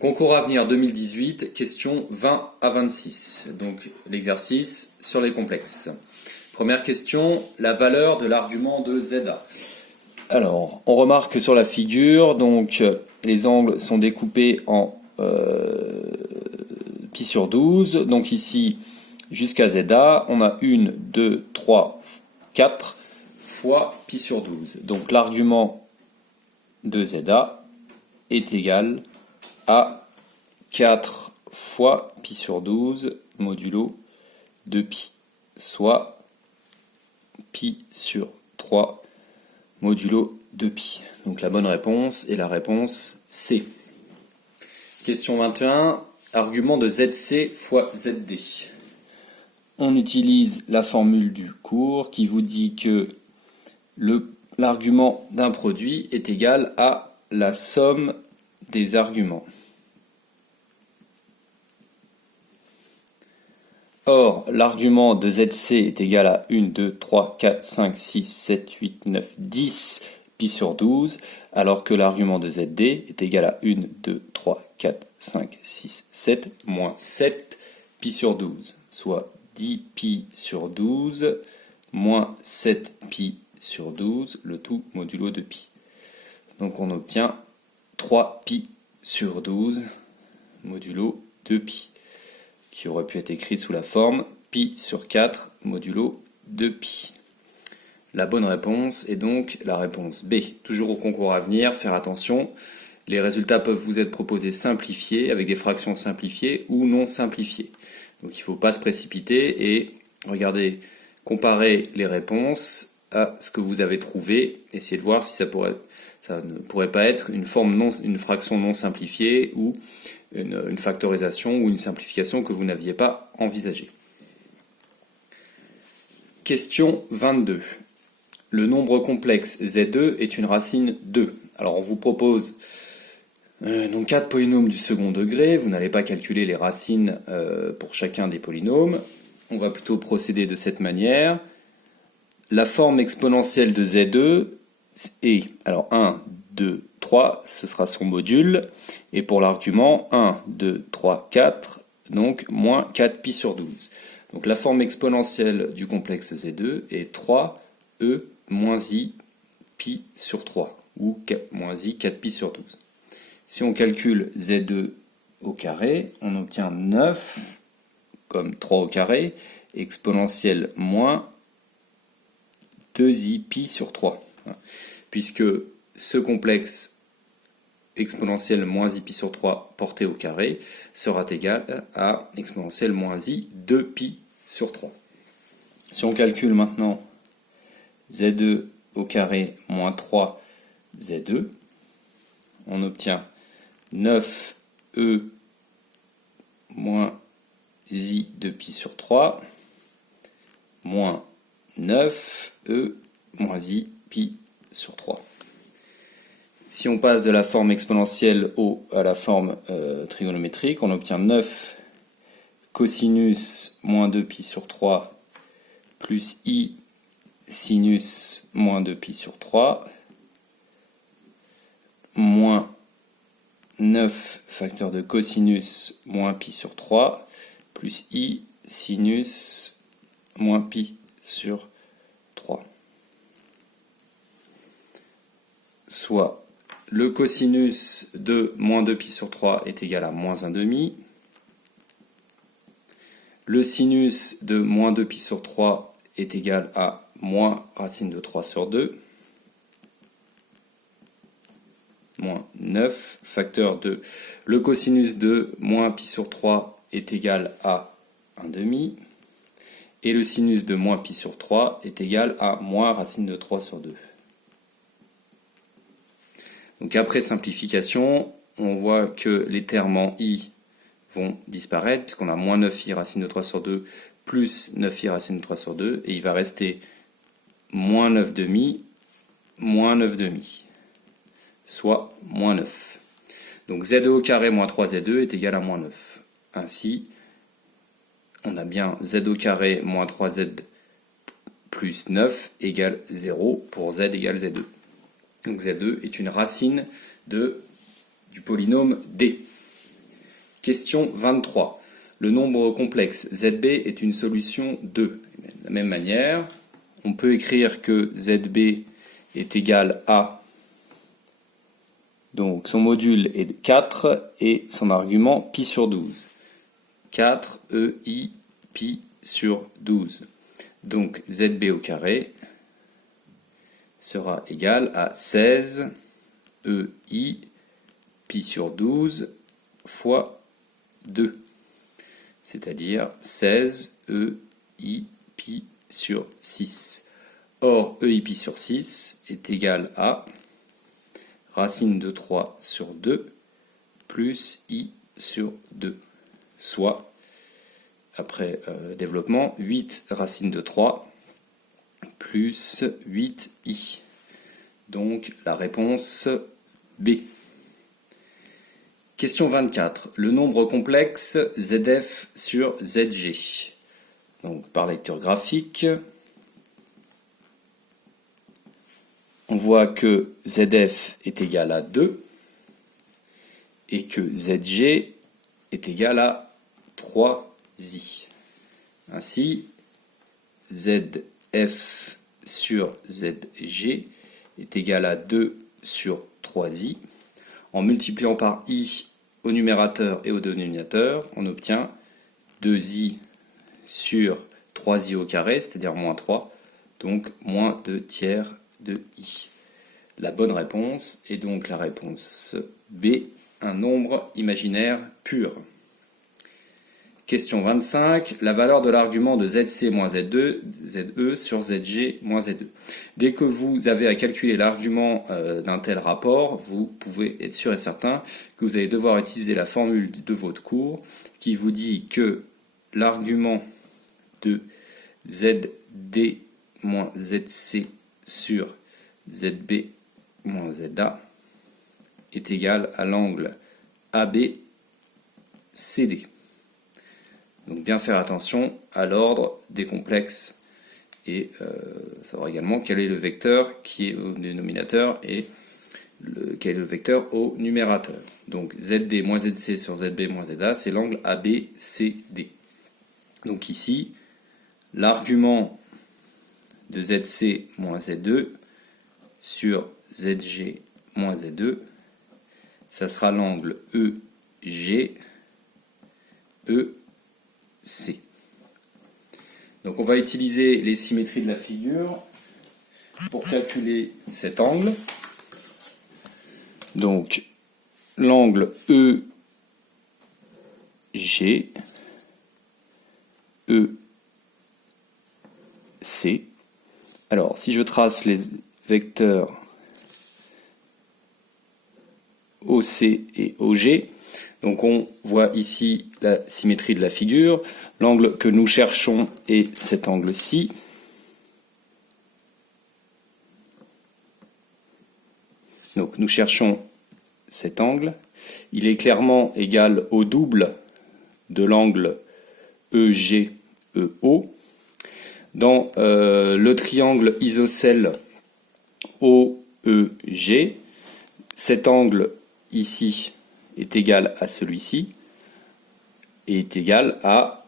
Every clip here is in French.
Concours Avenir 2018, questions 20 à 26. Donc l'exercice sur les complexes. Première question, la valeur de l'argument de ZA. Alors, on remarque que sur la figure, donc les angles sont découpés en pi sur 12. Donc ici, jusqu'à ZA, on a 1, 2, 3, 4 fois pi sur 12. Donc l'argument de ZA est égal à 4 fois pi sur 12 modulo 2pi, soit pi sur 3 modulo 2pi. Donc la bonne réponse est la réponse C. Question 21, argument de ZC fois ZD. On utilise la formule du cours qui vous dit que l'argument d'un produit est égal à la somme des arguments. Or, l'argument de ZC est égal à 1, 2, 3, 4, 5, 6, 7, 8, 9, 10 pi sur 12, alors que l'argument de ZD est égal à 1, 2, 3, 4, 5, 6, 7, moins 7 pi sur 12, soit 10 pi sur 12, moins 7 pi sur 12, le tout modulo de pi. Donc on obtient 3 pi sur 12, modulo 2pi, qui aurait pu être écrit sous la forme pi sur 4 modulo 2pi. La bonne réponse est donc la réponse B. Toujours au concours à venir, faire attention, les résultats peuvent vous être proposés simplifiés, avec des fractions simplifiées ou non simplifiées. Donc il ne faut pas se précipiter et regarder, comparer les réponses à ce que vous avez trouvé, essayer de voir si ça ne pourrait pas être une fraction non simplifiée ou une factorisation ou une simplification que vous n'aviez pas envisagée. Question 22. Le nombre complexe Z2 est une racine 2. Alors on vous propose donc 4 polynômes du second degré. Vous n'allez pas calculer les racines pour chacun des polynômes. On va plutôt procéder de cette manière. La forme exponentielle de Z2 est, alors 1, 2, 3, ce sera son module, et pour l'argument 1, 2, 3, 4, donc moins 4 pi sur 12. Donc la forme exponentielle du complexe Z2 est 3e moins i pi sur 3, ou moins i 4 pi sur 12. Si on calcule Z2 au carré, on obtient 9, comme 3 au carré, exponentielle moins 2i pi sur 3. Puisque ce complexe exponentielle moins i pi sur 3 porté au carré sera égal à exponentielle moins i 2 pi sur 3. Si on calcule maintenant Z2 au carré moins 3 Z2, on obtient 9e moins i 2 pi sur 3 moins 9e moins i pi sur 3. Si on passe de la forme exponentielle à la forme trigonométrique, on obtient 9 cosinus moins 2 pi sur 3 plus i sinus moins 2 pi sur 3 moins 9 facteur de cosinus moins pi sur 3 plus i sinus moins pi sur 3. Soit le cosinus de moins 2 pi sur 3 est égal à moins 1,5. Le sinus de moins 2 pi sur 3 est égal à moins racine de 3 sur 2. Moins 9, facteur de le cosinus de moins pi sur 3 est égal à 1,5. Et le sinus de moins pi sur 3 est égal à moins racine de 3 sur 2. Donc après simplification, on voit que les termes en i vont disparaître, puisqu'on a moins 9i racine de 3 sur 2 plus 9i racine de 3 sur 2, et il va rester moins 9,5, moins 9,5, soit moins 9. Donc Z2 au carré moins 3Z2 est égal à moins 9. Ainsi, on a bien Z au carré moins 3Z plus 9 égale 0 pour Z égale Z2. Donc Z2 est une racine du polynôme D. Question 23. Le nombre complexe ZB est une solution de. De la même manière, on peut écrire que ZB est égal à, donc son module est de 4 et son argument pi sur 12. 4 EI pi sur 12. Donc ZB au carré sera égal à 16 EI pi sur 12 fois 2. C'est-à-dire 16 EI pi sur 6. Or, EI pi sur 6 est égal à racine de 3 sur 2 plus I sur 2, soit, après développement, 8 racine de 3 plus 8i. Donc la réponse B. Question 24. Le nombre complexe ZF sur ZG. Donc par lecture graphique, on voit que ZF est égal à 2 et que ZG est égal à 3i. Ainsi, ZF sur ZG est égal à 2 sur 3i. En multipliant par i au numérateur et au dénominateur, on obtient 2i sur 3i au carré, c'est-à-dire moins 3, donc moins 2 tiers de i. La bonne réponse est donc la réponse B, un nombre imaginaire pur. Question 25. La valeur de l'argument de ZC moins Z2, ZE sur ZG moins Z2. Dès que vous avez à calculer l'argument d'un tel rapport, vous pouvez être sûr et certain que vous allez devoir utiliser la formule de votre cours qui vous dit que l'argument de ZD moins ZC sur ZB moins ZA est égal à l'angle ABCD. Donc bien faire attention à l'ordre des complexes et savoir également quel est le vecteur qui est au dénominateur et quel est le vecteur au numérateur. Donc ZD moins ZC sur ZB moins ZA, c'est l'angle ABCD. Donc ici, l'argument de ZC moins Z2 sur ZG moins Z2, ça sera l'angle EG, EC. Donc on va utiliser les symétries de la figure pour calculer cet angle. Donc l'angle EG, EC. Alors si je trace les vecteurs OC et OG, donc on voit ici la symétrie de la figure. L'angle que nous cherchons est cet angle-ci. Donc nous cherchons cet angle. Il est clairement égal au double de l'angle EG-EO. Dans le triangle isocèle OEG, cet angle ici est égal à celui-ci et est égal à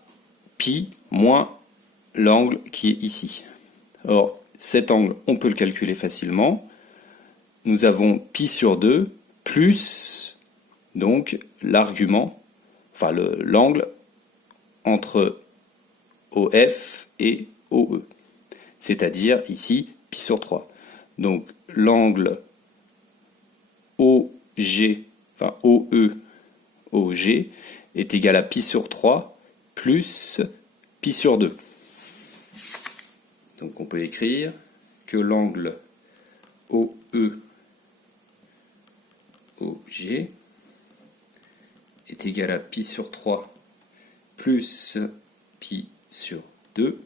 pi moins l'angle qui est ici. Or, cet angle, on peut le calculer facilement. Nous avons pi sur 2 plus donc l'argument, enfin l'angle entre OF et OE, c'est-à-dire ici pi sur 3. Donc l'angle OG, enfin OE, OG est égal à pi sur 3 plus pi sur 2. Donc on peut écrire que l'angle OE, OG est égal à pi sur 3 plus pi sur 2,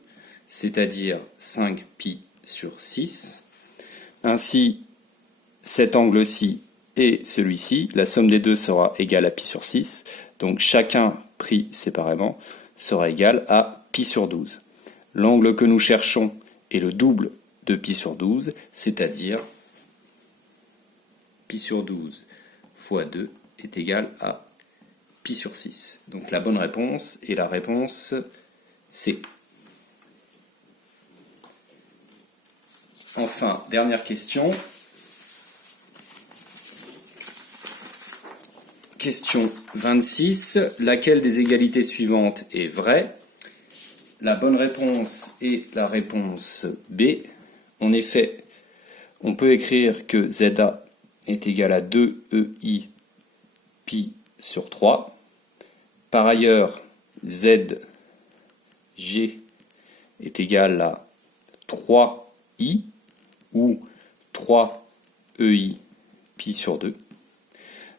c'est-à-dire 5 pi sur 6. Ainsi, cet angle-ci et celui-ci, la somme des deux sera égale à pi sur 6, donc chacun pris séparément sera égal à pi sur 12. L'angle que nous cherchons est le double de pi sur 12, c'est-à-dire pi sur 12 fois 2 est égal à pi sur 6. Donc la bonne réponse est la réponse C. Enfin, dernière question. Question 26. Laquelle des égalités suivantes est vraie? La bonne réponse est la réponse B. En effet, on peut écrire que ZA est égal à 2EI pi sur 3. Par ailleurs, ZG est égal à 3I ou 3EI pi sur 2.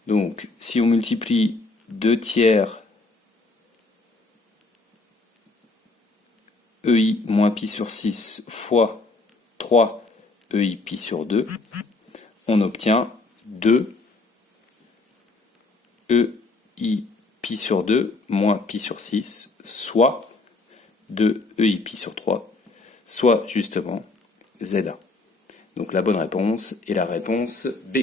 Donc, si on multiplie 2 tiers EI moins pi sur 6 fois 3 EI pi sur 2, on obtient 2 EI pi sur 2 moins pi sur 6, soit 2 EI pi sur 3, soit justement ZA. Donc la bonne réponse est la réponse B.